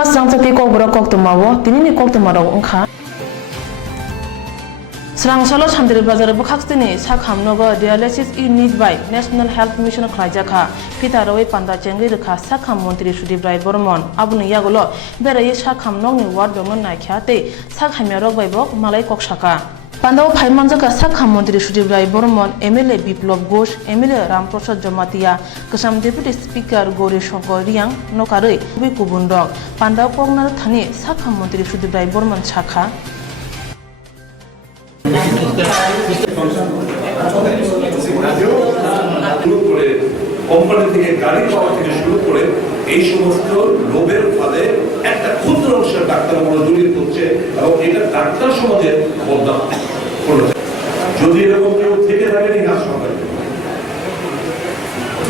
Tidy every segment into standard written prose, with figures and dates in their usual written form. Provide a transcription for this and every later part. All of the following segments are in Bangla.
Noga Swrangchati Kokborok Koktwma tinini Koktwma rok wngkha Swrangchalo Sandiri Bazar Bukhakstini Sakham Noga Dialysis Unit by National Health Mission Khlaijaka Pitaroi Panda Chengri Rekha Sakham Montri Sudibrai Bormon Abuni Yagolo Berai Sakham Nogni Ward Dongon Naikhyate Sakhamya Rok Baibok Malai Kokshaka Pandao Phaimanjaka Sakham Montri Sudibrai Bormon MLA Biplop Ghosh MLA Ramprasad Jamatia Kasam Deputy Speaker Gori Shankar Riang Nokarei Bui Kubundok Pandao Kognar Thani Sakham Montri Sudibrai Bormon Shakha company থেকে গাড়ি পাওয়া থেকে শুরু করে এই সমস্ত লোভের ফলে একটা ক্ষুদ্র অংশের ডাক্তাররা জড়িয়ে পড়ছে এবং এটা ডাক্তার সমাজের বদনাম করেছে। যদি এরকম কেউ থেকে থাকেন এই হাসপাতালে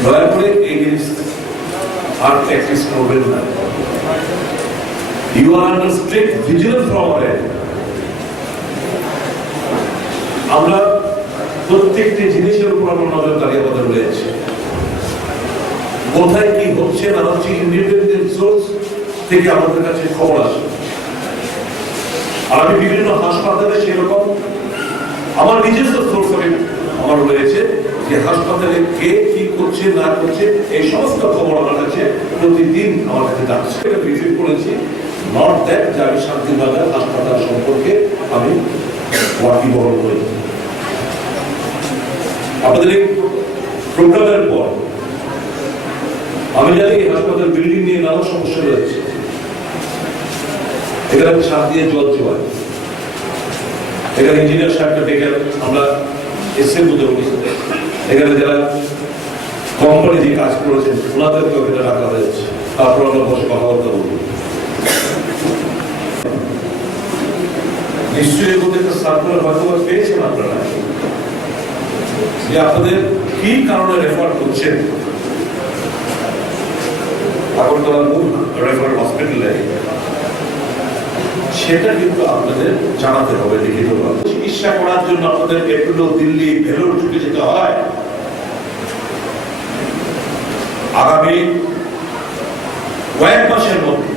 দয়া করে এই জিনিস আর প্র্যাকটিস করবেন না। You are under strict vigilance from our end. আমরা প্রত্যেকটি জিনিসের উপর আমরা নজরদারি আমাদের রয়েছে। কোথায় কি হচ্ছে না হচ্ছে ইন্ডিপেন্ডেন্ট সোর্স থেকে আমাদের কাছে খবর আসে। আর আমি বিভিন্ন হাসপাতালে সেরকম আমার নিজস্ব সোর্স আমার রয়েছে যে হাসপাতালে কে কি করছে না করছে এই সমস্ত খবর আমার কাছে প্রতিদিন আমার কাছে যাচ্ছে। ভিজিট করেছি নট দ্যাট যে আমি শান্তিবাজার হাসপাতাল সম্পর্কে আমি ওয়াকিবহাল করি। আপনাদের এই প্রোগ্রামের পর আমি জানি হাসপাতাল বিল্ডিং নিয়ে নানা সমস্যা রয়েছে। এখানে ছাদ দিয়ে জল চলে, এখানে ইঞ্জিনিয়ার সাহেবকে ডেকে আমরা এসে বুঝে বলি, এখানে যারা কোম্পানি যে কাজ করেছেন ওনাদেরকে ওখানে রাখা হয়েছে, তারপর আমরা বসে কথাবার্তা বলবো। নিশ্চয়ই এর মধ্যে একটা সার্কুলার হয়তো পেয়েছেন আপনারা যে আপনাদের কি কারণে রেফার করছেন আগরতলা মূল রেফারেল হসপিটালে, সেটা কিন্তু আপনাদের জানাতে হবে লিখিতভাবে। চিকিৎসা করার জন্য আপনাদের এপ্রিল দিল্লি ভেলোর ছুটে যেতে হয়। আগামী কয়েক মাসের মধ্যে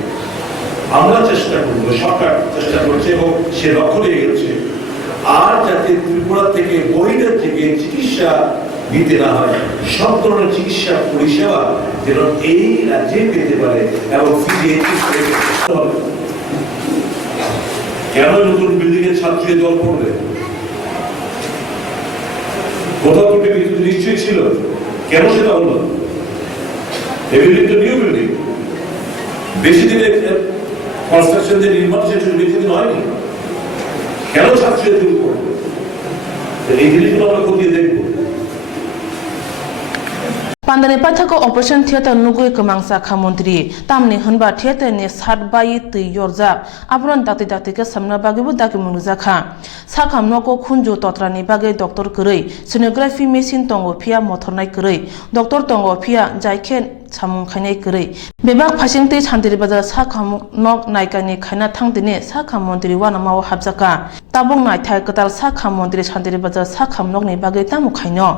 আমরা চেষ্টা করবো, সরকার চেষ্টা করছে এবং সে লক্ষ্য নিয়ে গেছে, আর যাতে ত্রিপুরা থেকে বহিরের থেকে চিকিৎসা দিতে না হয়, সব ধরনের চিকিৎসা পরিষেবা যেন এই রাজ্যে পেতে পারে এবং কেন নতুন বিল্ডিং এর ছাত্রী জল পড়বে? কোথাও ত্রুটি বিদ্যুৎ নিশ্চয়ই ছিল, কেন সেটা হলো? এই বিল্ডিং তো নিউ বিল্ডিং, বেশি দিনে কনস্ট্রাকশন যে নির্মাণ সেটা বেশি দিন হয়নি, কেন ছাত্রী জল পড়বে? এই জিনিসগুলো আমরা খতিয়ে দেখবো। Pandane pathako operation theater nugui kamangsa khamontri tamni hunba theater ni satbai tui yorjak apron dati dati ke samna bagibu daki munujaka sakham noko khunju totrani bagai doctor korei sonography machine tongo phia mothornai korei doctor tongo phia jaikhen samung khainai korei bebak phasingti Sandiri Bazar sakham nok naikani khaina thangdini sakham montri wanamao habjaka tabung nai thai katal sakham montri Sandiri Bazar sakham nokni bagai tamu khaino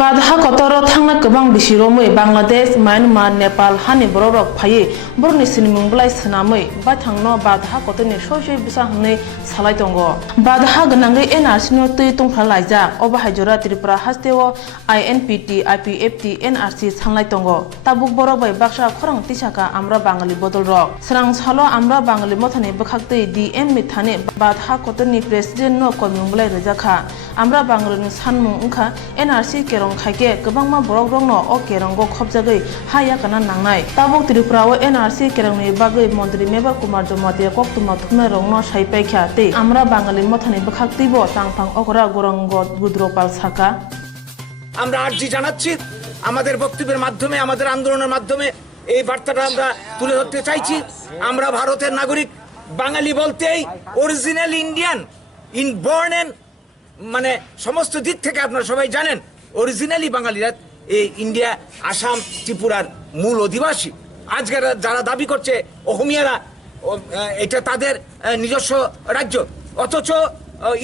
Badha Kotoro Thangna Kabang Bishiromui, Bangladesh, Myanmar, Nepal, Hani Borok, Paye, Burni Sinimungblai Sanamui, Batangno, Badha Kotoni, Social Bisahne, Salaitongo, Badha Ganangi, NRC Noti Tungpalaiza, Obahajura Tripura Hastewo, INPT, IPFT, NRC Sanlaitongo, Tabuk Borok by Baksha Korang Tishaka, Amra Bangali Bottle Rock, Swrangchalo Amra Bangali Motani Bakakte, DM Mitane, Badha Kotoni President No Komunglai Rejaka, Amra Bangalin Sanmung Unka, NRC Kerong Khaike, Kabangma Borok Rongno, O Kerongo Khobjagai, Haya Kana Nangnai, Tabuk Tripura, NRC Kerongni Bagai, Montri Member Kumar Jomatia Koktwma Thume Rongno Shaipaikha, Te, Amra Bangalin Motani Bakaktibo, Tangpang Okra Gorongo Gudropal Saka. আমরা আর্জি জানাচ্ছি আমাদের বক্তব্যের মাধ্যমে আমাদের আন্দোলনের মাধ্যমে এই বার্তাটা আমরা তুলে ধরতে চাইছি। আমরা ভারতের নাগরিক, বাঙালি বলতেই original Indian, inborn and মানে সমস্ত দিক থেকে আপনারা সবাই জানেন অরিজিনালি বাঙালিরা এই ইন্ডিয়া, আসাম, ত্রিপুরার মূল অধিবাসী। আজকে যারা দাবি করছে অহমিয়ারা এটা তাদের নিজস্ব রাজ্য, অথচ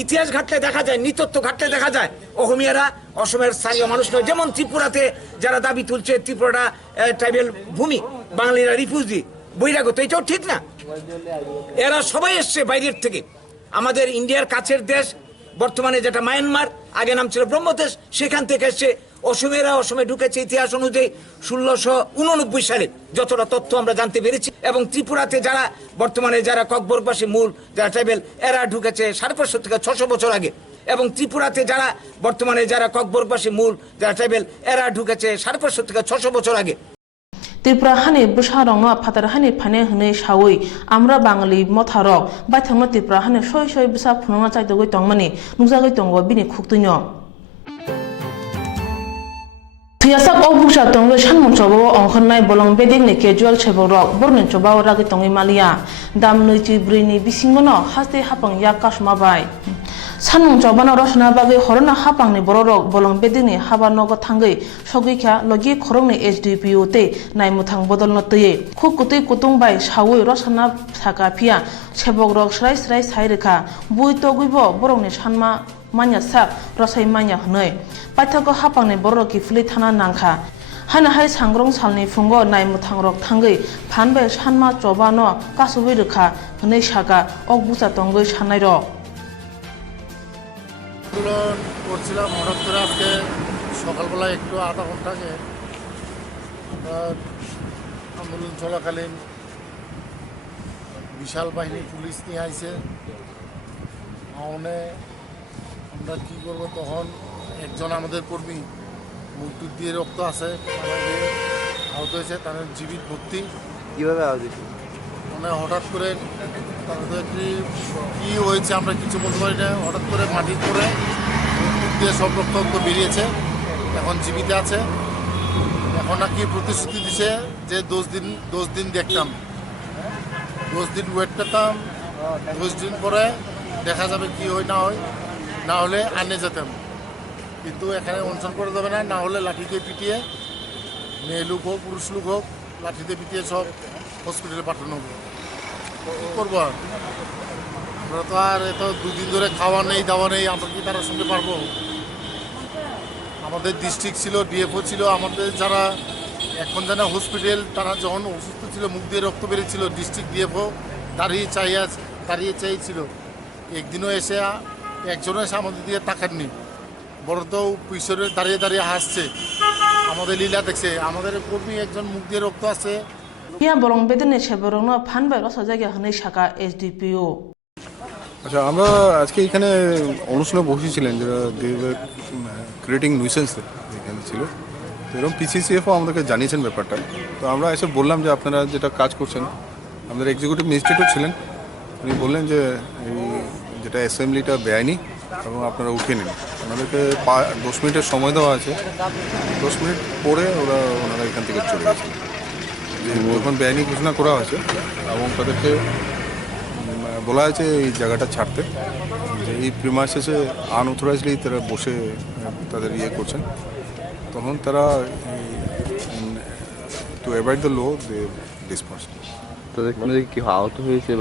ইতিহাস ঘাটলে দেখা যায়, নৃতত্ব ঘাটলে দেখা যায় অহমিয়ারা অসমের স্থানীয় মানুষ নয়। যেমন ত্রিপুরাতে যারা দাবি তুলছে ত্রিপুরা ট্রাইবেল ভূমি, বাঙালিরা রিফিউজি বহিরাগত, এটাও ঠিক না। এরা সবাই এসছে বাইরের থেকে। আমাদের ইন্ডিয়ার কাছের দেশ বর্তমানে যেটা মায়ানমার, আগে নাম ছিল ব্রহ্মদেশ, সেখান থেকে এসছে। অসমেরা অসমে ঢুকেছে ইতিহাস অনুযায়ী 1689 সালে, যতটা তথ্য আমরা জানতে পেরেছি। এবং ত্রিপুরাতে যারা বর্তমানে যারা ককবরকবাসী মূল যারা ট্রাইবেল, এরা ঢুকেছে 550 থেকে 600 বছর আগে। এবং ত্রিপুরাতে যারা বর্তমানে যারা ককবরকবাসী মূল যারা ট্রাইবেল, এরা ঢুকেছে 550 থেকে 600 বছর আগে। ত্রিপুরা হানি বুসা রং ফাতার হানি ফানে হনে সাউই আমরা বাঙালি মথারক বাইথাংনো ত্রিপুরা হানি সই সই বুসা ফুনঙা চাইদগৈ তংমানি নুজাগৈ তঙ্গ বিনি খুকতুন্য Fiyasak obusha tongwe shanmung chobo ongkhonnai bolong beding ni casual cheborok bornin chobao ragi tongi malia dam nuichi brini bisingono haste hapang yak kasma bai sanmung chobano rosna bagi horona hapang ni bororok bolong beding ni haba nogo thangai sogui kha logi khorong ni HDPO te naimuthang bodol no teye khuk kutui kutung bai sawi rosna saka phia cheborok srai srai sai rekha bui toguibo borong ni sanma manya sak rosai manya hnoi paithako hapangni borok kifli thana nangkha hana hai sangrong salni fungo naimuthangrok thangai phanbai sanma chobano kasubui rekha hnei saka okbusa tongoi sanai rok আন্দোলন করছিলাম। হঠাৎ করে আজকে সকালবেলা একটু আধা ঘন্টা আগে আন্দোলন চলাকালীন বিশাল বাহিনী পুলিশ নিয়ে আইছে। আমরা কী করবো, তখন একজন আমাদের কর্মী মুখ দিয়ে রক্ত আছে, আহত হয়েছে, তার জীবিত ভর্তি। কীভাবে আহত হয়েছে? মানে হঠাৎ করে তাদের কী হয়েছে আমরা কিছু বলতে পারি না। হঠাৎ করে মাটির করে মুখ দিয়ে সব রক্ত বেরিয়েছে, এখন জীবিত আছে। এখন নাকি প্রতিশ্রুতি দিছে যে 10 দিন দেখতাম, 10 দিন ওয়েট করতাম, 10 দিন পরে দেখা যাবে কি হয় না হয়, না হলে আনে যেতাম। কিন্তু এখানে অনশন করা যাবে না, না হলে লাঠিতে পিটিয়ে, মেয়ে লোক হোক পুরুষ লোক হোক, লাঠিতে পিটিয়ে সব হসপিটালে পাঠানো হবে। কী করবো আর, আমরা তো আর এত 2 দিন ধরে খাওয়া নেই দাওয়া নেই, আমরা কি তার সঙ্গে পারবো? আমাদের ডিস্ট্রিক্ট ছিল, ডিএফও ছিল, আমাদের যারা এখন জানা হসপিটাল, তারা যখন অসুস্থ ছিল মুখ দিয়ে রক্ত বেরিয়েছিল, ডিস্ট্রিক্ট ডিএফও দাঁড়িয়ে চাইছিল। একদিনও এসে একজনও এসে আমাদের দিয়ে তাকাননি, বড় তো পিছনে দাঁড়িয়ে দাঁড়িয়ে হাসছে, আমাদের লীলা দেখছে। আমাদের কর্মী একজন মুখ দিয়ে রক্ত আছে। ইয়া bolong bedene cheborokno phanbai rosa jagya hnei saka HDPO আচ্ছা, আমরা আজকে এখানে অনুষ্ঠানে বসেছিলেন, যারা ক্রিয়েটিং নিউসেন্স এখানে ছিল, তো এরকম পিসিসিএফও আমাদেরকে জানিয়েছেন ব্যাপারটা। তো আমরা এসে বললাম যে আপনারা যেটা কাজ করছেন, আমাদের এক্সিকিউটিভ ম্যাজিস্ট্রেটও ছিলেন, উনি বললেন যে এই যেটা অ্যাসেম্বলিটা বেআইনি এবং আপনারা উঠিয়ে নিন। ওনাদেরকে 10 মিনিটের সময় দেওয়া আছে, 10 মিনিট পরে ওনারা এখান থেকে চলে গেছেন। যখন বেআইনি ঘোষণা করা হয়েছে এবং তাদেরকে বলা হয়েছে এই জায়গাটা ছাড়তে, যে এই প্রিমাইসেসে আনঅথরাইজলি তারা বসে তাদের ইয়ে করছেন, তখন তারা to avoid the law they disperse. তাদের কোনো কি আহত হয়েছে?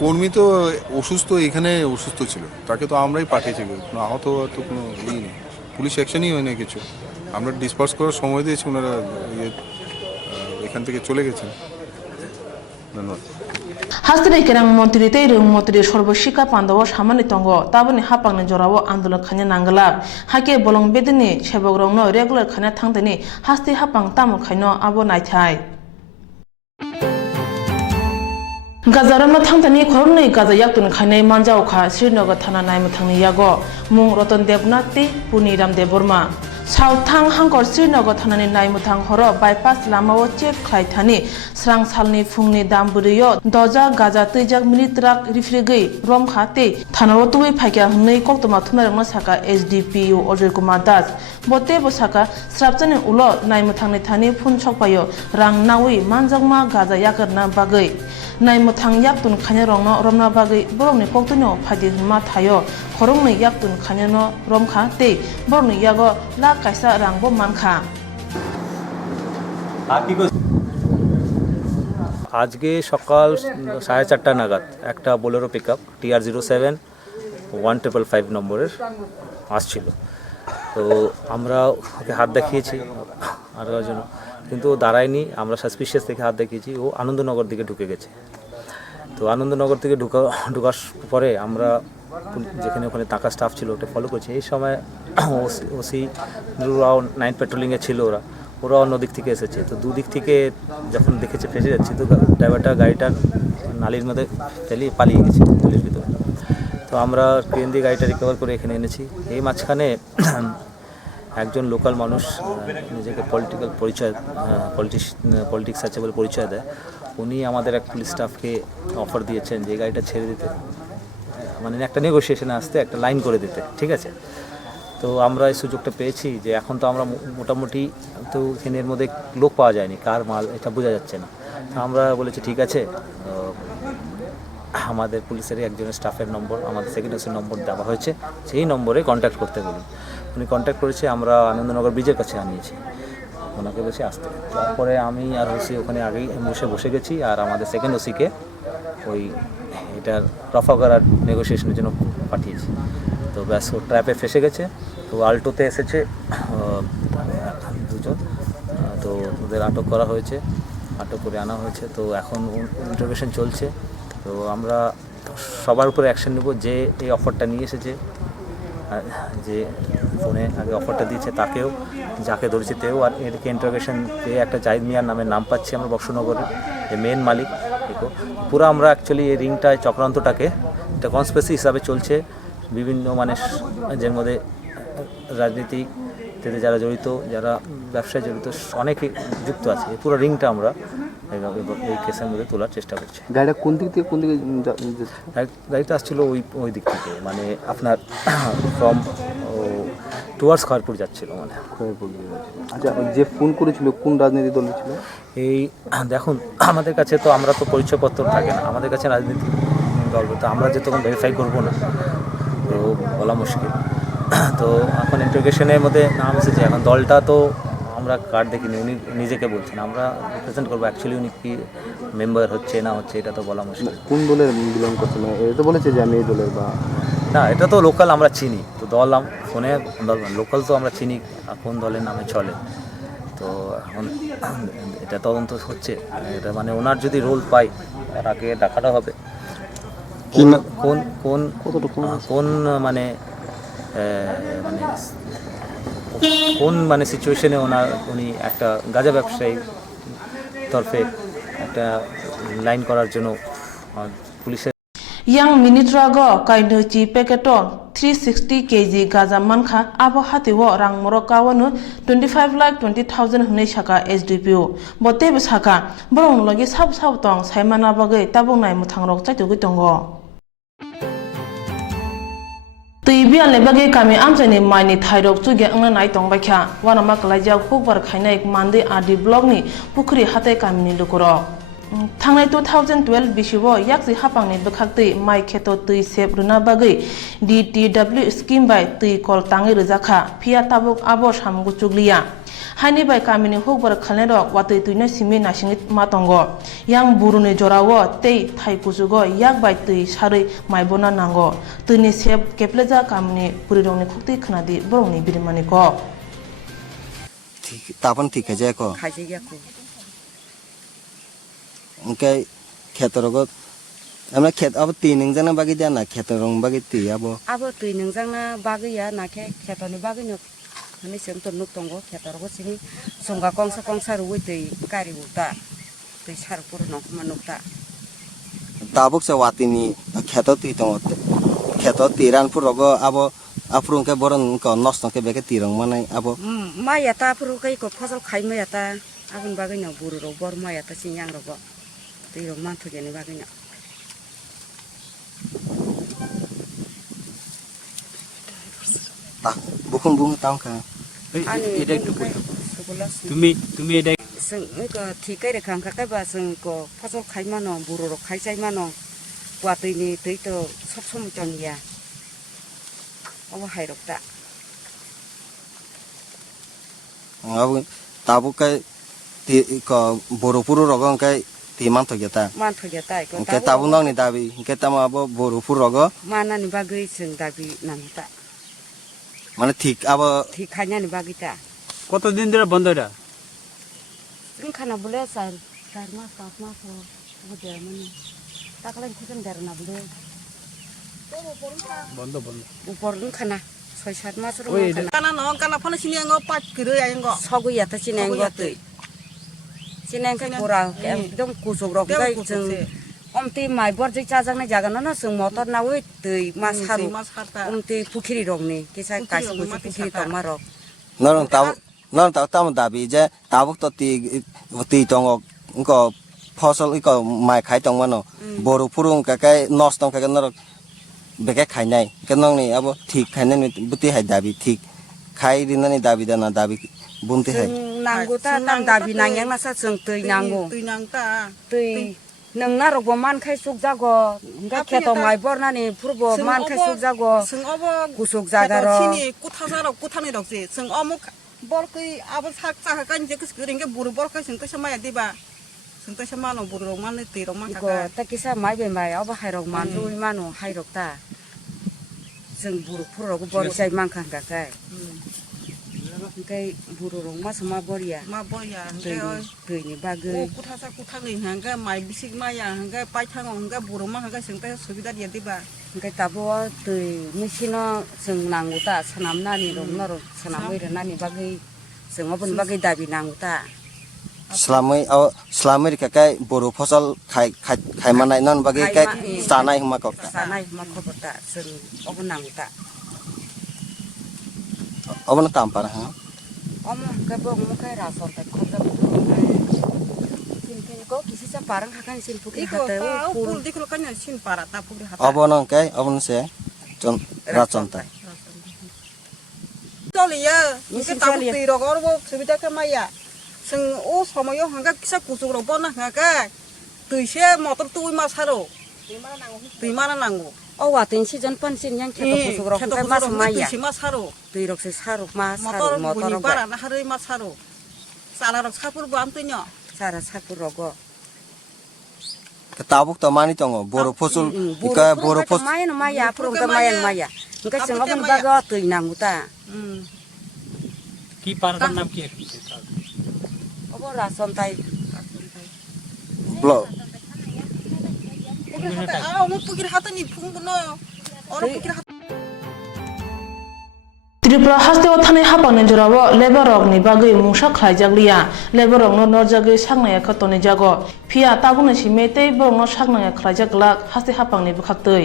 কর্মী তো অসুস্থ, এখানে অসুস্থ ছিল, তাকে তো আমরাই পাঠিয়েছি, কোনো আহত তো কোনো ইয়ে নেই, পুলিশ অ্যাকশনই হয় না কিছু। আমরা ডিসপার্স করার সময় দিয়েছি, ওনারা এখান থেকে চলে গেছেন। ধন্যবাদ। Hasdini kerang montri tei rung montri sorbosika pandawo samani tongo taboni hapangni jorawo andolon khanya nanglap hake bolong bedini chebogrongno regular khanya thangdani hasti hapang tamu khaino abo naithai Gazaramno thangdani khornoi gaza yaktun khainai manjao kha Srinagar thana naimuthangni yago mung Roton Devnath te Puniram Deborma Southang Hangkor Srinagar thanani naimuthang horo bypass lamao check khlai thani Swrangchati fungni damburiyo doja gaja twijak minute rak rifrigei romkha te thanaro tuwi phaikya hnei Koktwma thunarangna saka HDPO Koktwma das bote bosaka srapchani ulo naimuthangni thani phun chokpayo rang nawi manjakma gaja yakarna bagai naimuthang yaktun khanyarongno romna bagai borokni Koktwma phadi hma thayo khorongni yaktun khanyano romkha te borokni yago la kaisa rangbo mankha আজকে সকাল 4:30 নাগাদ একটা বোলেরো পিকআপ TR07 1555 নম্বরের আসছিল। তো আমরা ওকে হাত দেখিয়েছি আর জন্য কিন্তু ও দাঁড়ায়নি, আমরা সাসপিশিয়াস থেকে হাত দেখিয়েছি, ও আনন্দনগর দিকে ঢুকে গেছে। তো আনন্দনগর থেকে ঢোকার পরে আমরা যেখানে ওখানে টাকা স্টাফ ছিল ওটা ফলো করছি। এই সময় ওসি ওরাও নাইট পেট্রোলিংয়ে ছিল, ওরাও অন্য দিক থেকে এসেছে। তো দুদিক থেকে যখন দেখেছে ফেসে যাচ্ছে, তো ড্রাইভারটা গাড়িটা নালির মধ্যে ফেলে পালিয়ে গেছে পুলিশ ভিতরে। তো আমরা ট্রেন দিয়ে গাড়িটা রিকভার করে এখানে এনেছি। এই মাঝখানে একজন লোকাল মানুষ নিজেকে পলিটিক্স আছে বলে পরিচয় দেয়। উনি আমাদের এক পুলিশ স্টাফকে অফার দিয়েছেন যে গাড়িটা ছেড়ে দিতে, মানে একটা নেগোসিয়েশনে আসতে, একটা লাইন করে দিতে, ঠিক আছে। তো আমরা এই সুযোগটা পেয়েছি যে এখন তো আমরা মোটামুটি তো এখানের মধ্যে লোক পাওয়া যায়নি, কার মাল এটা বোঝা যাচ্ছে না। তো আমরা বলেছি ঠিক আছে, আমাদের পুলিশেরই একজনের স্টাফের নম্বর, আমাদের সেকেন্ড ওসির নম্বর দেওয়া হয়েছে, সেই নম্বরে কন্ট্যাক্ট করতে বলি। উনি কন্ট্যাক্ট করেছে, আমরা আনন্দনগর ব্রিজের কাছে আনিয়েছি, ওনাকে বসে আসতে। তারপরে আমি আর ওসি ওখানে আগেই বসে গেছি, আর আমাদের সেকেন্ড ওসিকে ওই এটার রফা করার নেগোসিয়েশনের জন্য পাঠিয়েছি। তো ব্যাস ও ট্র্যাপে ফেসে গেছে। তো আল্টোতে এসেছে দুজন, তো ওদের আটক করা হয়েছে, আটক করে আনা হয়েছে। তো এখন ইন্টারোগেশন চলছে। তো আমরা সবার উপরে অ্যাকশন নেব, যে এই অফারটা নিয়ে এসেছে, যে ফোনে আগে অফারটা দিয়েছে তাকেও, যাকে ধরেছে তেও, আর এদিকে ইন্টারোগেশন পেয়ে একটা জাহিদ মিয়ার নামে নাম পাচ্ছি আমরা বক্সনগরের, যে মেন মালিক। দেখো পুরো আমরা অ্যাকচুয়ালি এই রিংটায় চক্রান্তটাকে একটা কনস্পিরেসি হিসাবে চলছে। বিভিন্ন মানে যের মধ্যে রাজনীতিতে যারা জড়িত, যারা ব্যবসায় জড়িত, অনেকে যুক্ত আছে। এই পুরো রিংটা আমরা এই কেসের মধ্যে তোলার চেষ্টা করছি। গাড়িটা কোন দিক থেকে গাড়িটা আসছিল ওই দিক থেকে, মানে আপনার ফ্রম টুয়ার্ডস খড়পুর যাচ্ছিল, মানে। আচ্ছা, যে ফোন করেছিল কোন রাজনীতি দলের ছিল? এই দেখুন, আমাদের কাছে তো আমরা তো পরিচয়পত্র থাকে না, আমাদের কাছে রাজনীতি দল, তো আমরা যে তখন ভেরিফাই করবো না, তো বলা মুশকিল। তো এখন ইন্টারোগেশনের মধ্যে নাম এসেছে, এখন দলটা তো আমরা কার্ড দেখিনি, উনি নিজেকে বলছেন, আমরা রিপ্রেজেন্ট করবো। অ্যাকচুয়ালি উনি কি মেম্বার হচ্ছে না হচ্ছে এটা তো বলা মুশকিল। কোন দলের বিলং করছে না, এটা তো বলেছে যে আমি এই দলের, বা না, এটা তো লোকাল আমরা চিনি, তো দল ফোনে দল লোকাল তো আমরা চিনি কোন দলের নামে চলে। তো এখন এটা তদন্ত হচ্ছে, এটা মানে ওনার যদি রোল পাই তার আগে ডাকাটা হবে। কোন মানে কোন মানে সিচুয়েশনে উনি একটা গাঁজা ব্যবসায়ী তরফে একটা লাইন করার জন্য পুলিশের yang minitrago kainochi paketon 360 kg gaza manka abo hatiwo rang morokawanu 25,20,000 hunai saka SDPO bote besaka borong logi sab tong saimana bagai tabongnai muthangrok chaitogi tongo Tibian lebagi kami amjani maini thairok chuge angna nai tongbakha wanama kalaijak hukbar khainai mande adi blog ni pukhri hatai kami ni lokoro Thangnai 2012 bisibo yakji hapangni bekhakti mai kheto tui sep runa bagai DTW scheme by tui kol tangi rejakha phia tabuk abo samgu chuglia haini bai kamini hukbar khalnerok watui tuina simi nasingi matongo yang buruni jorawo tei thai kujugo yak bai tui sarui maibona nango tuini sep kepleja kamini purirongni khukti khnadi borongni birimani ko Tapan ঠিক আছে কো খাইছে গিয়া কো ওকে ক্ষেতরগত আমরা ক্ষেত আব তিন জানা বাকি দেয়া না ক্ষেতরং বাকি তি আব তুই নং জানা বাগিয়া না ক্ষেতনি বাগিনো hani sem to nuk tongo khetargo sini songa kongsa ruwi tei kari buta tei sarpur nok manukta tabuk se watini kheto ti tongo kheto tiran purogo abo aprung ke boron ko noston ke beke tirong manai abo maya ta puru kai ko phasal khai maya ta abun bagino buru ro bor maya ta sinyang rogo tei ro man thojeni bagino ta bukun bung tangka এটা একটু তুমি এটা जों ঠিকাই রেখাং কাকাই বা जों को फसल खाइमानो बुरो खाइजाइमानो वातैनि दैतो सब सम जनिया अब हाइरकता abo tabuk kai ti ko borupuru rogo kai ti manto geta ko ke tabuk nang ni dabi ke tama abo borupuru rogo manani bagai जों dabi namta মানে ঠিক আবার ঠিক খাইনানি বাগিটা কতদিন ধরে বন্ধ এটা Swrangchati boleh sar mas 5 mas boleh mana. Tak lain kucing dari na boleh. বন্ধ বন্ধ Upor Swrangchati 6-7 mas rumah. Kana no kana phone sini ngo pat kere ya ngo. Sogo ya ta sineng gote. Sineng ke pura ekdom kusugrok gai jeng omti mai bor jai chajang na jaga na sung motor na oi tei mas haru omti pukhiri rong ni kisa kaisi busi pukhiri tong marok. নরম তাও তাম দাবি যে তাবুক তো তি দङ ইনko ফসল ইনko মাই খাই দङ মানো বড় ফুরুং কাকাই নস দং কাকাই নর বেকে খাইনাই কেনংনি আবো ঠিক খাইনাই বুতি হাই দাবি ঠিক খাই দিনানি দাবি দানা দাবি বুনতি high Nanggo ta tang dabi nangyang na sa jeng tei nanggo. Tui nang ta. Tei nang na rok bo man khai suk jago ga kheto mai bor na ni purbo man khai suk jago Sung obo kusuk jaga ro sini kutha rok kutha ni rok je. Sung omo bor kei abo sak sa kan je kus kering ke buru bor kai sung ta sama ya diba. Sung ta sama no buru rok man ni ti rok man ko ka. ta kisa mai be mai aba hai rok man rui mano hai rok ta jeng buru pur rok bor jai man kan ka kai kai buru rok ma sama bor ya Ma bor ya. tei ni bagai O kutha ni hangga mai bisik ma ya hangga pai thang hangga buru ma hangga sung ta subida dia diba. kai tabo tei mesino jeng nanggo ta sanam na ni rok na rok sanam oi na ni bagai jeng obon bagai dabi nanggo ta Selamai kakai boro fosol khai manai non bagi kai sanai huma kok sanai ma khobor ta jeng obon nanggo ta obon tampar ha Om ke bong mo kai rason ta khota sin ko kisi sa parang hakan sin puki Iko hata ta pur pur diklo kan sin para ta pur hata. obon kai obon se jon racon ta Toli ya. Mesin Ke ta toli ya. ti rok orbo subida ka ma ya. Sung o somoyo hangga kisa kusuk rok bon hangga. Tui se motor tui ma saro. Tui mana nanggo. o wa tin si jan pan sin yang kheto kusuk rok kai mas maya Tui ma saro. tui rok se saruk ma Motor saruk motor bunyi rok bara na hari ma saro. Sala rok sapur bu am tunyo. sara sapur rogo ketabuk to mani tongo boro fosol ika boro fos mayan maya purung ka mayan maya engka sing obon bago tui nanggo ta কি পারবার নাম কি obo rason tai blo Ah, mo pugir hata ni phung no. Oro pugir hata. Tripura হাস্তেও থানায় হাপানে জোরাবো লেবারক নি বাগৈ মুসা খাইজাগলিয়া লেবারক নো নরজাগৈ সাংনায়া খতনে জাগো ফিয়া তাবুনে সিমেতেই বরং নো সাংনায়া খাইজাগলাক হাস্তে হাপাংনি বখাktৈ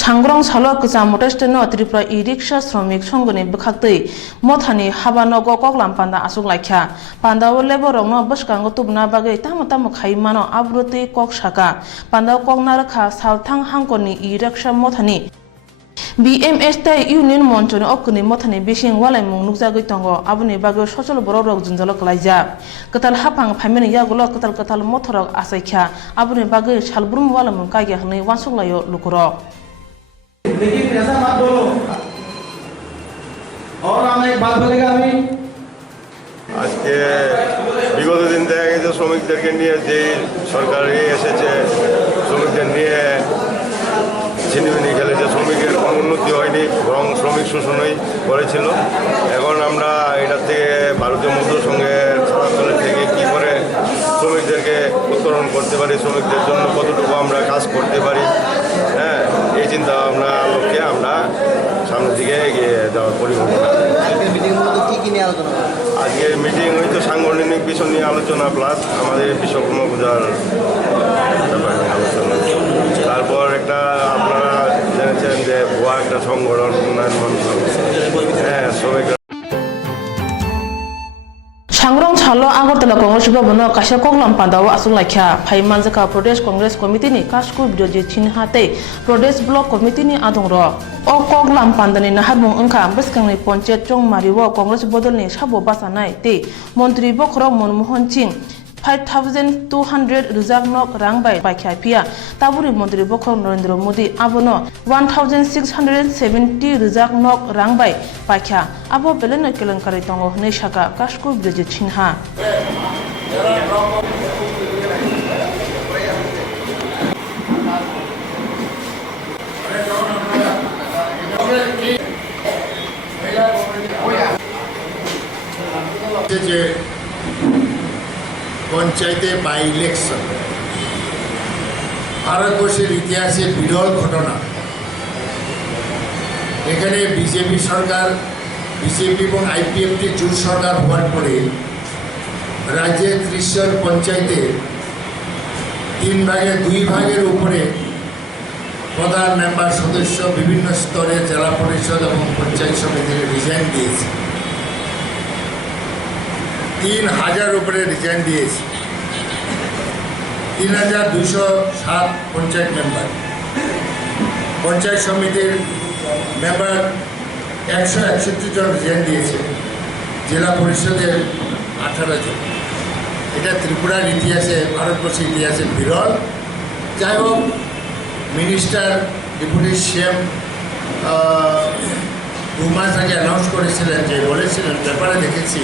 सांग्रं सालो कचा मटेस्टनो त्रिपुरा ई-रिक्शा श्रमिक संघनि बखाktৈ मथानि हाबानगो ककलाम पान्दा आसुक लाख्या पान्दाव लेबरंनो बसकांगो तुबना बागै तामो तामो खाइमानो आब्रुति कक साका पान्दाव ककनारखा सालथां हांकनि e rickshaw मथानि BMS tai union monchoni okuni mothani bising walai mung nukjagoi tongo aboni bagoi sosol borok rok junjalo klaijak ketal hapang phaimani yagulo ketal mothorok asaikha aboni bagoi salbrum wala mung kaige hnei wansuklayo lukurok लेकिन ऐसा मत बोलो और हम एक बात बोलेगा अभी আজকে বিগত দিন দেখা গেছে শ্রমিকদেরকে নিয়ে যে সরকারি এসেছে শ্রমিকদের নিয়ে ছিনিমিনি খেলেছে শ্রমিকের কোনো উন্নতি হয়নি বরং শ্রমিক শোষণই করেছিল এখন আমরা এটার থেকে ভারতীয় মুদ্রার সঙ্গে ছাড়াতলের থেকে কী করে শ্রমিকদেরকে উত্তোলন করতে পারি শ্রমিকদের জন্য কতটুকু আমরা কাজ করতে পারি হ্যাঁ এই চিন্তা ভাবনা লক্ষ্যে আমরা সামনের দিকে এগিয়ে যাওয়ার পরিকল্পনা আজকের মিটিং হয়তো সাংগঠনিক বিষয় নিয়ে আলোচনা প্লাস আমাদের বিশ্বকর্মা পূজার ব্যাপারে আলোচনা তারপর একটা আপনারা জেনেছেন যে ভুয়া একটা সংগঠন উন্নয়ন মন্ত্রক হ্যাঁ শ্রমিক सांग्रं छालो आगरतला कांग्रेस भवनो काशा ककलाम पान्दाव आसुक लाख्या फाइमानजाका प्रदेश कांग्रेस कमिटिनि कासकु बिरोधी चिनहाते प्रदेश ब्लक कमिटिनि आदंरो ओ ककलाम पान्दानि नाहारमुं अंखा बसकांनि पंचायत चंगमारिवो कांग्रेस बदलनि साबो बासानाय ते मन्त्रि बखरक मनमोहन सिंह 5,200 रुजाक नक रां बायख्या फिया ताबुरि मन्त्रि बखर नरेंद्र मोदी आबनो 1,670 रुजाक नक रां बायख्या आबो बेलेन केलेंकारि दङ हनै साका कासकु बिरोधी चिन्हा যে পঞ্চায়েতে বাই ইলেকশন ভারতবর্ষের ইতিহাসে বিরল ঘটনা। এখানে বিজেপি সরকার, বিজেপি এবং আইপিএফটি জোট সরকার হওয়ার পরে রাজ্যের 30 পঞ্চায়েতে 3 ভাগে 2 ভাগের উপরে প্রধান মেম্বার সদস্য বিভিন্ন স্তরে জেলা পরিষদ এবং পঞ্চায়েত সমিতির রিজাইন দিয়েছে। 3000 উপরে রিজাইন দিয়েছে। 3207 পঞ্চায়েত মেম্বার, পঞ্চায়েত সমিতির মেম্বার 161 জন রিজাইন দিয়েছে, জেলা পরিষদের 18 জন। এটা ত্রিপুরার ইতিহাসে, ভারতবর্ষের ইতিহাসে বিরল। যাই হোক, মিনিস্টার ডেপুটি সিএম 2 মাস আগে অ্যানাউন্স করেছিলেন, যে বলেছিলেন, ব্যাপারে দেখেছি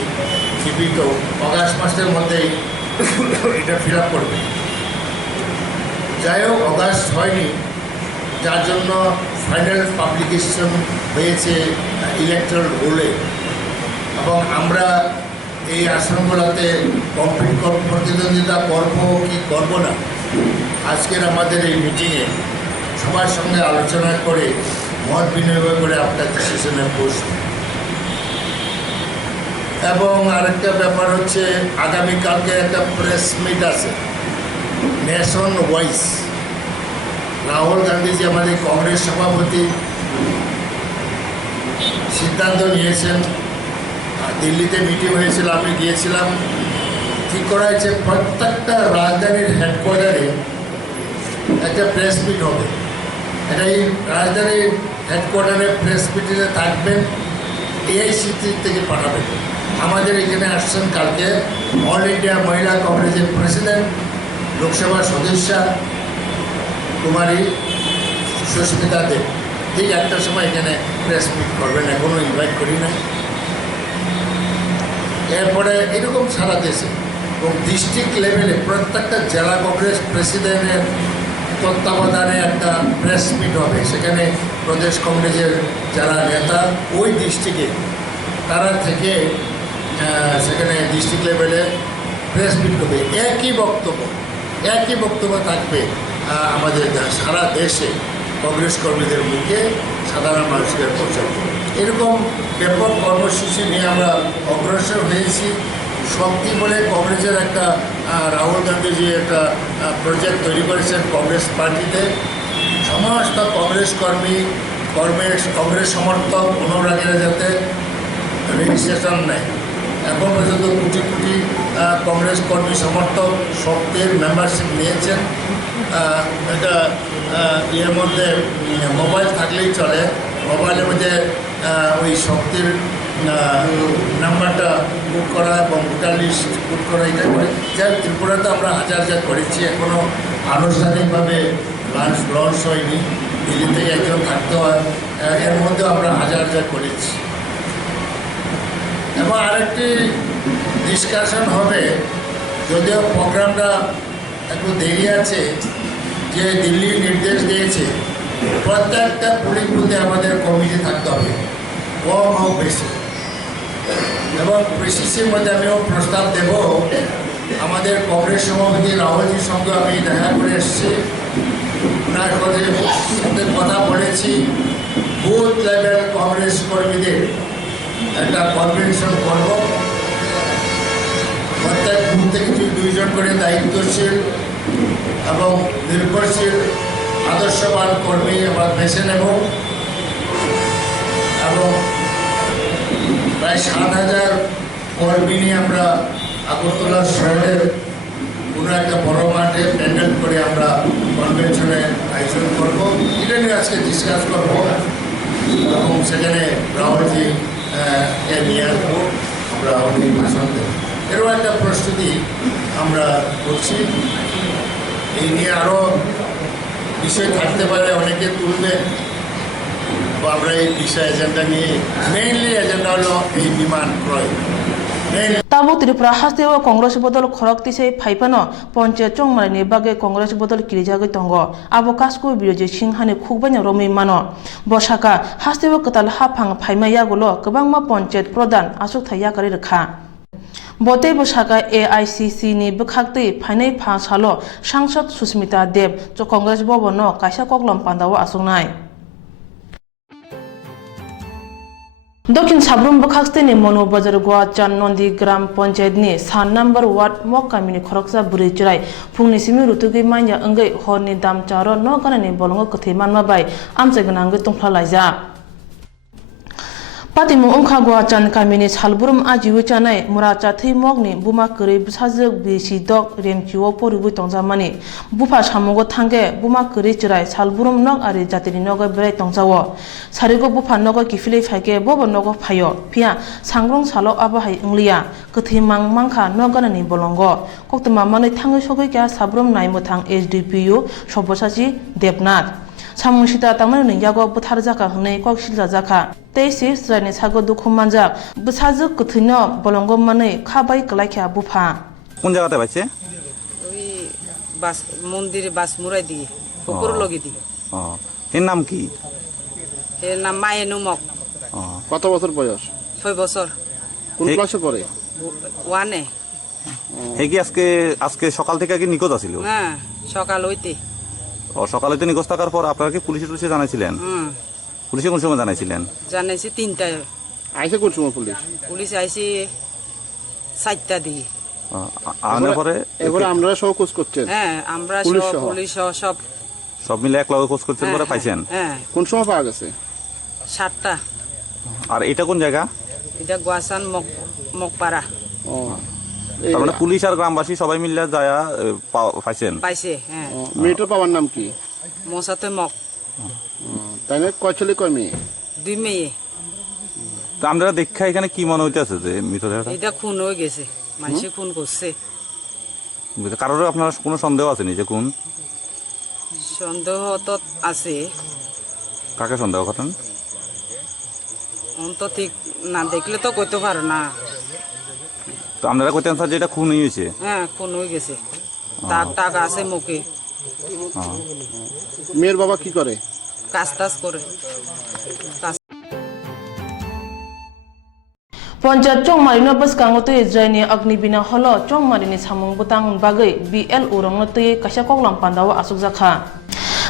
টিভি, তো অগাস্ট মাসের মধ্যেই এটা ফিল আপ করবে। যাই হোক, অগাস্ট হয়নি, যার জন্য ফাইনাল পাবলিকেশন হয়েছে ইলেকট্রাল রোলে, এবং আমরা এই আসনগুলোতে প্রতিদ্বন্দ্বিতা করবো কি করব না, আজকের আমাদের এই মিটিংয়ে সবার সঙ্গে আলোচনা করে মত বিনিময় করে আপনার ডিসিশনে বসব। এবং আরেকটা ব্যাপার হচ্ছে, আগামীকালকে একটা প্রেস মিট আছে নেশন ওয়াইজ। রাহুল গান্ধীজি, আমাদের কংগ্রেস সভাপতি, সিদ্ধান্ত নিয়েছেন, দিল্লিতে মিটিং হয়েছিল, আমি গিয়েছিলাম, ঠিক করা হয়েছে প্রত্যেকটা রাজধানীর হেডকোয়ার্টারে একটা প্রেস মিট হবে। এটা এই রাজধানীর হেডকোয়ার্টারে প্রেস মিটিংয়ে থাকবেন, এআইসিসি থেকে পাঠাবেন। আমাদের এখানে আসছেন কালকে অল ইন্ডিয়া মহিলা কংগ্রেসের প্রেসিডেন্ট, লোকসভার সদস্যা কুমারী সুস্মিতা দেব, ঠিক 1টার সময় এখানে প্রেস মিট করবেন, এখনও ইনভাইট করি না। এরপরে এরকম সারা দেশে এবং ডিস্ট্রিক্ট লেভেলে প্রত্যেকটা জেলা কংগ্রেস প্রেসিডেন্টের তত্ত্বাবধানে একটা প্রেস মিট হবে। সেখানে প্রদেশ কংগ্রেসের যারা নেতা ওই ডিস্ট্রিক্টে, তারা থেকে সেখানে ডিস্ট্রিক্ট লেভেলে প্রেস মিট করবে। একই বক্তব্য থাকবে আমাদের সারা দেশে কংগ্রেস কর্মীদের মুখে সাধারণ মানুষকে পৌঁছাবে। এরকম ব্যাপক কর্মসূচি নিয়ে আমরা অগ্রসর হয়েছি। শক্তি বলে কংগ্রেসের একটা রাহুল গান্ধীজি একটা প্রজেক্ট তৈরি করেছেন কংগ্রেস পার্টিতে। সমস্ত কংগ্রেস কর্মী, কংগ্রেস সমর্থক, অনুরাগীরা যাতে রেজিস্ট্রেশন নেয়। এখন পর্যন্ত কোটি কোটি কংগ্রেস কর্মী সমর্থক শক্তির মেম্বারশিপ নিয়েছেন। এটা এর মধ্যে মোবাইল থাকলেই চলে, মোবাইলের মধ্যে ওই শক্তির নাম্বারটা বুক করা এবং ভোটার লিস্ট বুক করা, এটা করে। যাই ত্রিপুরাতে আমরা হাজার করেছি, এখনও আনুষ্ঠানিকভাবে লঞ্চ হয়নি। দিল্লি থেকে একজন থাকতে হয়, এর মধ্যে আমরা হাজার করেছি। এবং আরেকটি ডিসকাশন হবে, যদিও প্রোগ্রামটা একটু দেরি আছে, যে দিল্লি নির্দেশ দিয়েছে প্রত্যেকটা পুলিং বুথে আমাদের কমিটি থাকতে হবে, কম হোক বেশি। এবং পিসিসির মধ্যে আমিও প্রস্তাব দেব। আমাদের কংগ্রেস সভাপতি রাহুলজির সঙ্গে আমি দেখা করে এসেছি, ওনার সাথে কথা বলেছি, বুথ লেভেল কংগ্রেস কর্মীদের একটা কনভেনশন করব। প্রত্যেক বুথ থেকে 2 জন করে দায়িত্বশীল এবং নির্ভরশীল আদর্শবান কর্মী আমরা বেছে নেব, এবং প্রায় 7000 কর্মী নিয়ে আমরা আগরতলা শহরের কোনো একটা বড় মাঠে প্যান্ডেল করে আমরা কনভেনশনে আয়োজন করব। এটা নিয়ে আজকে ডিসকাস করব এবং সেখানে রাহুলজি নিয়ে আসবো, আমরা রাহুলজি ভাষণ দেব। এরও একটা প্রস্তুতি আমরা করছি। এই নিয়ে আরও বিষয় থাকতে পারে, অনেকে তুলবে, আমরা এই বিষয় এজেন্ডা নিয়ে মেইনলি এজেন্ডা হলো এই বিমান ক্রয়। Tabo Tripura Hastewa Congress Bodol Korokti Paipano, Ponche Chongmani Bage Congress Bodol Kirijago Tongo, Avocasco Bioji Shinghani Kubanya Romi Mano, Boshaka, Hastewa Katal Hapang Paimayagolo, Kabangma Ponchet Prodan, Asuk Tayakari Ka. Bote Bosaka AICC ni Bukakti Pane Pasalo Sangsad Susmita Deb to Congress Bobono Kaisa Koklam Pandawa Asungnai. Dokin Sabrum Bukakstini Mono Bazar Gua Chan Nondi Gram Ponchedni San number Ward Mokamini Koroksa Burichirai Pungni Simi Rutugi Manya Ungai Horni Dam Charo no Ganani Bolongo Kutiman Mabai Amseganangu Tumplaiza. Patimu Unkagua Chan Kamini Salburum Ajiwichanai Murachati Mogni Buma Kuri Busazuk Bishi Dog Remchuo Poribu Tongzamani Bupa Shamugo Tange Buma Kuri Chirai Salburum Nog Ari Jatiri Nogo Bere Tongzawo Sarigo Bupa Nogo Kifili Fage Bobo Nogo Payo Pia Sangrong Salo Abahai Unglia Kutimang Manka Noganani Bolongo Koktwma Mani Tango Shogoka Sabrum Naimutang HDPU Shobosaji Debnat Samushita Tamar Ninjago Butarjaka Hune Kokshila Zaka Tesi Strani Sago Dukumanjak Busazuk Kutino Bolongo Mane Kabai Kalaka Bupa কোন জায়গাতে পাইছে ওই বাস মন্দিরে বাস মুরাই দিয়ে পুকুর লগি দিয়ে এর নাম কি এর নাম মায়েনুমক কত বছর বয়স 6 বছর কোন ক্লাসে পড়ে ওয়ানে হে কি আজকে সকাল থেকে কি নিখোঁজ আছিল হ্যাঁ সকাল হইতে সকালে তো নিখোঁজ থাকার পর আপনারা কি পুলিশে জানাইছিলেন পুলিশে কোন সময় জানাইছিলেন জানাইছি 3টায় আইছে কোন সময় পুলিশ আইছে 7টা দিয়ে আনার পরে এবারে আমরা সব খোঁজ করছেন হ্যাঁ আমরা সব পুলিশ সব মিলে এক লগে খোঁজ করছেন পরে পাইছেন হ্যাঁ কোন সময় পাওয়া গেছে 7টা আর এটা কোন জায়গা এটা গোয়াসান মকপাড়া তার মানে পুলিশ আর গ্রামবাসী সবাই মিলে যায় পাইছেন পাইছে হ্যাঁ মেয়েটার বাবার নাম কি মোসাতে মক তাই না কয় ছেলে কয় মেয়ে 2 মেয়ে তো আমরা দেখা এখানে কি মনে হইতেছে যে মৃতদেহটা এটা খুন হয়ে গেছে মানুষ খুন করছে কারোর আপনার কোনো সন্দেহ আছে নি যে কোন সন্দেহ তো আছে কাকে সন্দেহ করেন তো ঠিক না দেখলে তো কইতে পারো না তো আপনারা কইতেন স্যার যে এটা খুন হয়েছে হ্যাঁ খুন হয়ে গেছে টাকা আছে মুখে মেয়ের বাবা কি করে কাজ টাজ করে Ponjat Chongmarino Baskango to Israeli Agnibina Holo Chongmarini Samung Butang Bagai BL Urong to Kasha Koklam Pandawa Asukzaka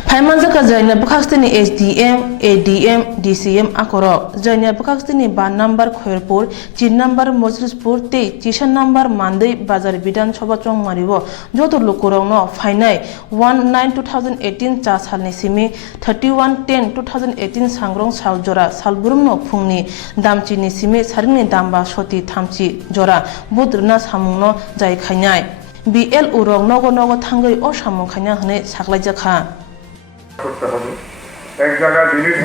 Paimanzaka Zaina Bukastini SDM ADM DCM Akoro Zaina Bukastini Ban number Khairpur Chin number Mosrispur Te Chishan number Monday Bazar Bidan Choba Chongmaribo Jotor Lukurongno Finai 19/2018 Chas Halnisimi 31/10/2018 Sangrong Saljora Salburumno Pungni Damchini Simi Sarini Damba Shoti Thamchi Jora Budrna Samungno Jai Khanyai BL Urong Nogo Thangai O Samung Khanya Hne Saklaijakha করতে হবে এক জায়গায় ডিলিট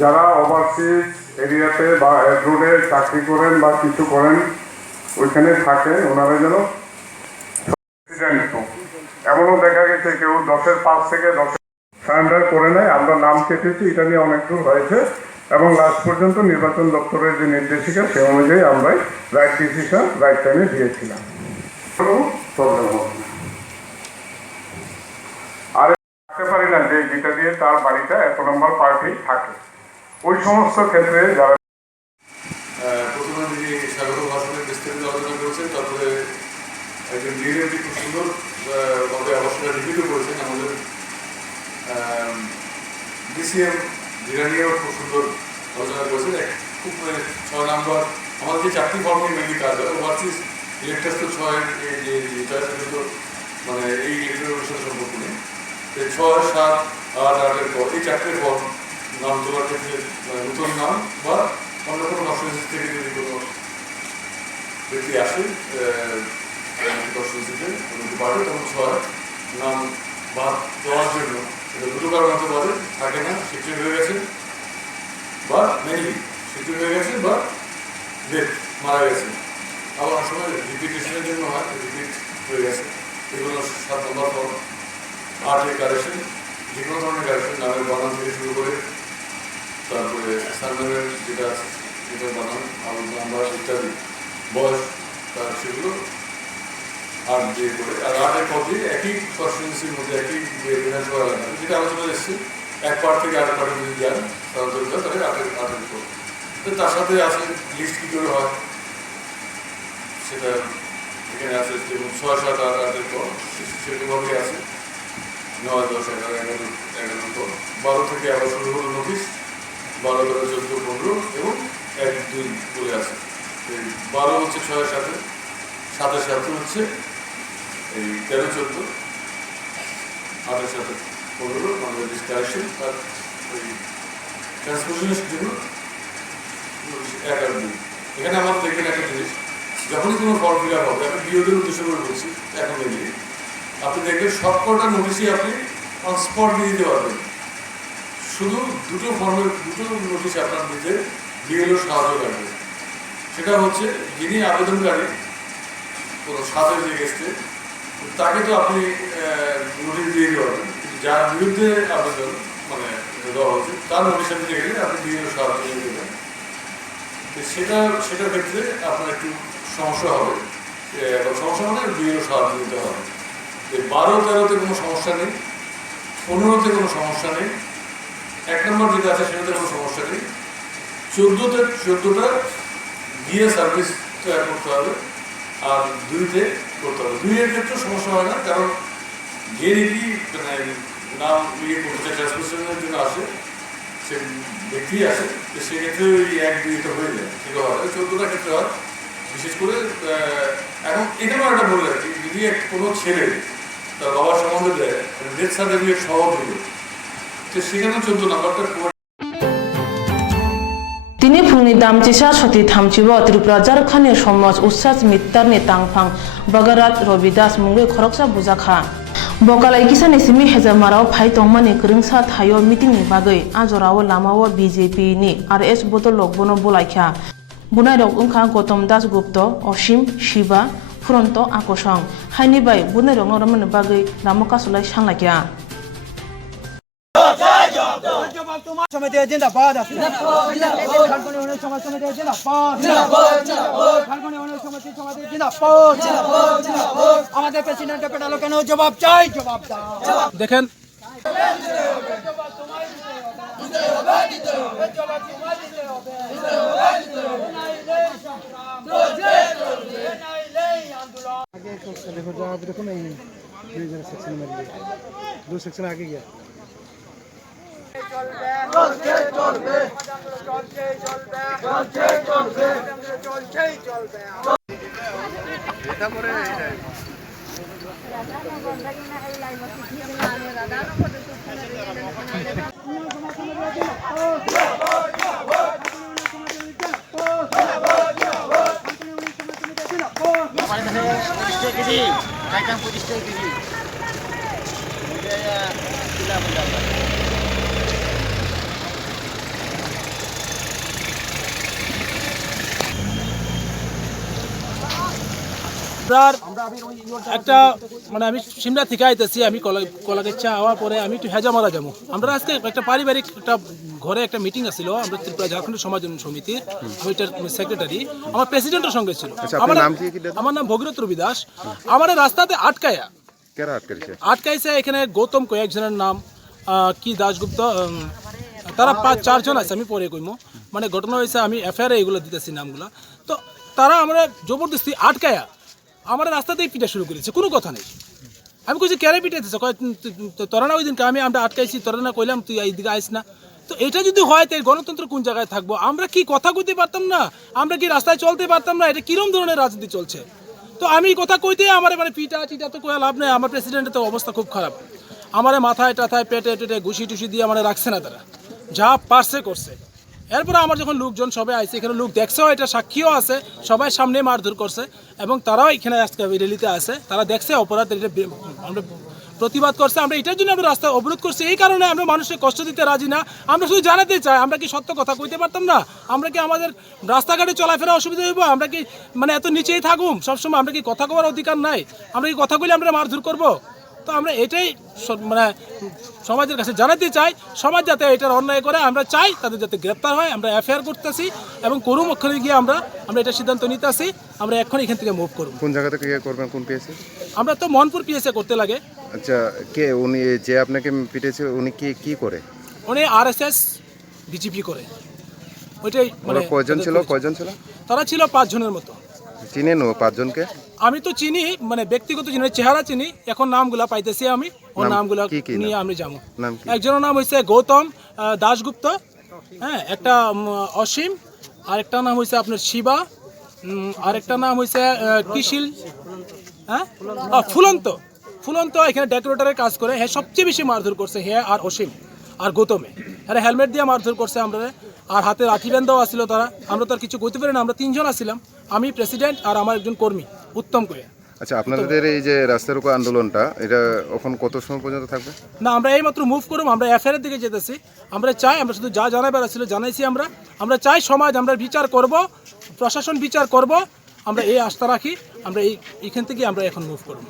যারা ওভারসিজ এরিয়াতে বা অ্যাব্রোডে চাকরি করেন বা কিছু করেন ওইখানে থাকেন ওনারা যেন এমনও দেখা গেছে কেউ 10-5 থেকে 10 সারেন্ডার করে নেয় আমরা নাম কেটেছি এটা নিয়ে অনেক দূর হয়েছে এবং লাস্ট পর্যন্ত নির্বাচন দপ্তরের যে নির্দেশিকা সে অনুযায়ী আমরা রাইট ডিসিশন রাইট টাইমে দিয়েছিলাম কোনো প্রবলেম হবে না পারি না যে যেটা দিয়ে তার বাড়িটা 1 নম্বর পার্টি থাকে ওই সমস্ত ক্ষেত্রে যারা প্রথমে যিনি স্বাগত ভাষণের বিস্তারিত আলোচনা করেছেন তারপরে একজন লিডারটি খুব সুন্দর ভাবে আলোচনা রিভিউ করেছেন আমাদের ডিসিএম জিরানিও খুব সুন্দর আলোচনা করেছেন খুব 6 নম্বর আমাদের যে 4টি ফর্মে মেনলি কাজ হয় ওভারসিজ ইলেকটার্স তো 6 এর যে চয়েস মানে এই ইলেকট্রাল সম্পর্ক নেই 6, 7, 8, 8 এর পর এই 4টে ফর্ম নাম তোলার ক্ষেত্রে নতুন নাম বা অন্য কোনো কনস্টিটিউয়েন্সি থেকে যদি কোনো ব্যক্তি আসে কনস্টিটিউয়েন্সিতে কোনো পার্টি তখন 6 নাম বাদ দেওয়ার জন্য দুটো কারণ হতে পারে থাকে না শিক্ষিত হয়ে গেছে বা মেনলি শিক্ষিত হয়ে গেছে বা ডেথ মারা গেছে আবার অনেক সময় রিপিটেশনের জন্য হয় রিপিট হয়ে গেছে এগুলো 7 নম্বর ফর্ম 8 কারেকশন যে কোনো ধরনের কারেকশন নামের বানান থেকে শুরু করে তারপরে সার্ভারের যেটা আছে সেটার বানান আবার নাম্বার ইত্যাদি বয়স তার সেগুলো 8 দিয়ে করে আর 8 এর পর দিয়ে একই কনস্টিটিউয়েন্সির মধ্যে একই বিধানসভা এলাকা যেটা আলোচনা এসেছে এক পার্ট থেকে আরেক পার্টে যদি যান তাহলে 8 এর পর তো তার সাথে আছে লিস্ট কী করে হয় সেটা এখানে আছে, যেমন 6, 7, 8, 8-এর পর সেরকমভাবেই আছে 9, 10, 11, 11 পর 12 থেকে আবার শুরু হলো নোটিশ, 12, 13, 14, 15 এবং 1, 2 বলে আছে। এই 12 হচ্ছে 6, 7, 7-এর সাথে হচ্ছে এই 13, 14, 8-এর সাথে 15 আমাদের ডিসকাশন আর ওই ট্রান্সপোর্টেশনের জন্য 1 আর 2। এখানে আমার দেখবেন একটা জিনিস, যখনই কোনো ফর্ম ফিল আপ হবে, আমি বিওদের উদ্দেশ্য করে বলছি এখন এগিয়ে, আপনি দেখবেন সবকটা নোটিশই আপনি অন স্পট দিয়ে দিতে পারবেন। শুধু দুটো নোটিশ আপনার দিতে বিএলওর সাহায্য লাগবে। সেটা হচ্ছে যিনি আবেদনকারী কোনো সাথে যে গেছে তাকে তো আপনি নোটিশ দিয়ে দিতে পারবেন, যার বিরুদ্ধে আবেদন মানে দেওয়া হচ্ছে তার নোটিশ দিতে গেলে আপনি বিএলওর সাহায্য নিয়ে দেবেন। সেটার ক্ষেত্রে আপনার একটু সমস্যা হবে, সমস্যা মানে বিএলওর সাহায্য নিতে হবে। 12, 13-তে কোনো সমস্যা নেই, 15-তে কোনো সমস্যা নেই, 1 নম্বর যেটা আছে সেটাতে কোনো সমস্যা নেই, 14টা গিয়ে সার্ভিস তৈরি করতে হবে আর 2-তে করতে হবে। 2-এর ক্ষেত্রে সমস্যা হয় না, কারণ যে নাকি মানে নাম করতে ট্রান্সপোর্টেশনের জন্য আসে সে ব্যক্তি আসে, তো সেক্ষেত্রে ওই 1, 2-তে হয়ে যায়, সেটা হয় 14টা ক্ষেত্রে হয়। বিশেষ করে এখন এখানেও একটা বলে রাখি, যদি কোনো ছেলে তার বাবার সম্বন্ধে দেয় ডেথ সার্টিফিকেট সহ দিল, তো সেখানে 14 নাম্বারটা তিনি ফুংনি দামচিসা সতী থামচিব ত্রিপুরা জারখানি সমাজ উচ্ছ্বাস মিত্তারনি তাংফাং বগরাত রবিদাস মুঙ্গৈ খরকসা বুজাখা বকালাই কিসানি সিমি হেজামারাও ফাই তংমানি krungsa thayo meeting ni bagai ajorao lamao BJP ni RS bodolok bono bolaikha bunai rok ungkha Gautam Das Gupta Osim Shiba Furonto Akosong haini bai bunai rok noramani bagai lamoka sulai sanglakya সমিতি জিন্দাবাদ খানকনি উন্নয়ন সমাজ সমিতি জিন্দাবাদ খানকনি উন্নয়ন সমিতি জিন্দাবাদ আমাদের প্রেসিডেন্ট পেটালো কেন জবাব চাই, জবাব দাও। দেখেন देखो नहीं 2 सेक्शन आगे गया একটা মানে আমি সিমলা থেকে আইতেছি, আমি কলাগাছা হওয়ার পরে আমি একটু হেজামারা যাবো। আমরা আজকে একটা পারিবারিক একটা ঘরে একটা মিটিং আসছিল, আমরা ত্রিপুরা ঝাড়খণ্ড সমাজ সমিতির, ওইটার সেক্রেটারি আমার প্রেসিডেন্টের সঙ্গে ছিল। আমার নাম ভগীরথ রবিদাস। আমার রাস্তাতে আটকাইছে এখানে গৌতম কয়েকজনের নাম কি দাশগুপ্ত, তারা 5-4 জন আছে, আমি পরে কইমো। মানে ঘটনা হয়েছে, আমি এফআইআর এগুলো দিতেছি নামগুলো। তো তারা আমরা জবরদস্তি আটকায়া আমার রাস্তাতেই পিটা শুরু করেছে, কোনো কথা নেই। আমি কইছি কেন পিটাইতেছে, তোরা না ওই দিনকে আমরা আটকাইছি, তোরা না কইলাম তুই এইদিকে আইস না। তো এটা যদি হয় তাই গণতন্ত্র কোন জায়গায় থাকবো? আমরা কি কথা কইতে পারতাম না? আমরা কি রাস্তায় চলতে পারতাম না? এটা কিরম ধরনের রাজনীতি চলছে? তো আমি কথা কইতে আমার মানে পিটা টিটা তো কয়া লাভ নেই। আমার প্রেসিডেন্টের তো অবস্থা খুব খারাপ, আমার মাথায় টাথায় পেটে টেটে ঘুষি টুসি দিয়ে আমার রাখছে না, তারা যা পারছে করছে। এরপরে আমার যখন লোকজন সবাই আইছে, এখানে লোক দেখছেও, এটা সাক্ষীও আছে, সবাই সামনে মারধর করছে এবং তারাও এখানে আজকে র্যালিতে আছে, তারা দেখছে অপরাধ, এটা আমরা প্রতিবাদ করছে। আমরা এটার জন্য আমরা রাস্তা অবরোধ করছি, এই কারণে আমরা মানুষকে কষ্ট দিতে রাজি না। আমরা শুধু জানাতে চাই, আমরা কি সত্য কথা কইতে পারতাম না? আমরা কি আমাদের রাস্তাঘাটে চলাফেরা অসুবিধা হইব? আমরা কি মানে এত নিচেই থাকুম সবসময়? আমরা কি কথা কওয়ার অধিকার নাই? আমরা কি কথা কইলে আমরা মারধর করবো? তো আমরা এটাই মানে সমাজের কাছে জানাতে চাই, সমাজ যাতে এটার অন্যায় করে, আমরা চাই তাদের যাতে গ্রেপ্তার হয়। আমরা এফআইআর করতেছি এবং করুম অক্ষরে গিয়ে আমরা এটা সিদ্ধান্ত নিতে আসি, আমরা এখন এখান থেকে মুভ করব। কোন জায়গা থেকে করবেন, কোন পিএসএ? আমরা তো মনপুর পিএসএ করতে লাগে। আচ্ছা, কে উনি যে আপনাকে পিটেছে, উনি কি করে? উনি আরএসএস বিজেপি করে। ওইটাই ওরা কয়জন ছিল তারা ছিল 5 জনের মতো। চিনেন ও 5 জনকে? আমি তো চিনি, মানে ব্যক্তিগত চিনি, চেহারা চিনি, এখন নামগুলা পাইতেছি আমি, ও নামগুলা নিয়ে আমি যাবো। একজনের নাম হয়েছে গৌতম দাশগুপ্ত, হ্যাঁ, একটা অসীম, আরেকটা নাম হয়েছে আপনার শিবা, আরেকটা নাম হয়েছে কিশিল, হ্যাঁ, ফুলন্ত এখানে ডেকোরেটরের কাজ করে। হ্যাঁ, সবচেয়ে বেশি মারধর করছে হ্যাঁ আর অসীম আর গৌতমে। হ্যাঁ, হেলমেট দিয়ে মারধর করছে আমরা, আর হাতে লাঠি বেঁধেও আসছিল তারা। আমরা তো আর কিছু করতে পারি না, আমরা 3 জন আসছিলাম, আমি প্রেসিডেন্ট আর আমার একজন কর্মী উত্তম করে। আচ্ছা, আপনাদের এই যে রাস্তা রোকো আন্দোলনটা এটা এখন কত সময় পর্যন্ত থাকবে? না, আমরা এইমাত্র মুভ করব, আমরা এফআইআর এর দিকে যেতেছি। আমরা চাই, আমরা শুধু যা জানাবার ছিল জানাইছি। আমরা চাই সমাজ, আমরা বিচার করব, প্রশাসন বিচার করব, আমরা এই আস্থা রাখি। আমরা এইখান থেকে আমরা এখন মুভ করব।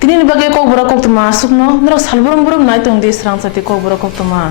Tini ni bagi Kokborok Koktwma sukno, nero salburung burung nai tong di Swrangchati Kokborok Koktwma.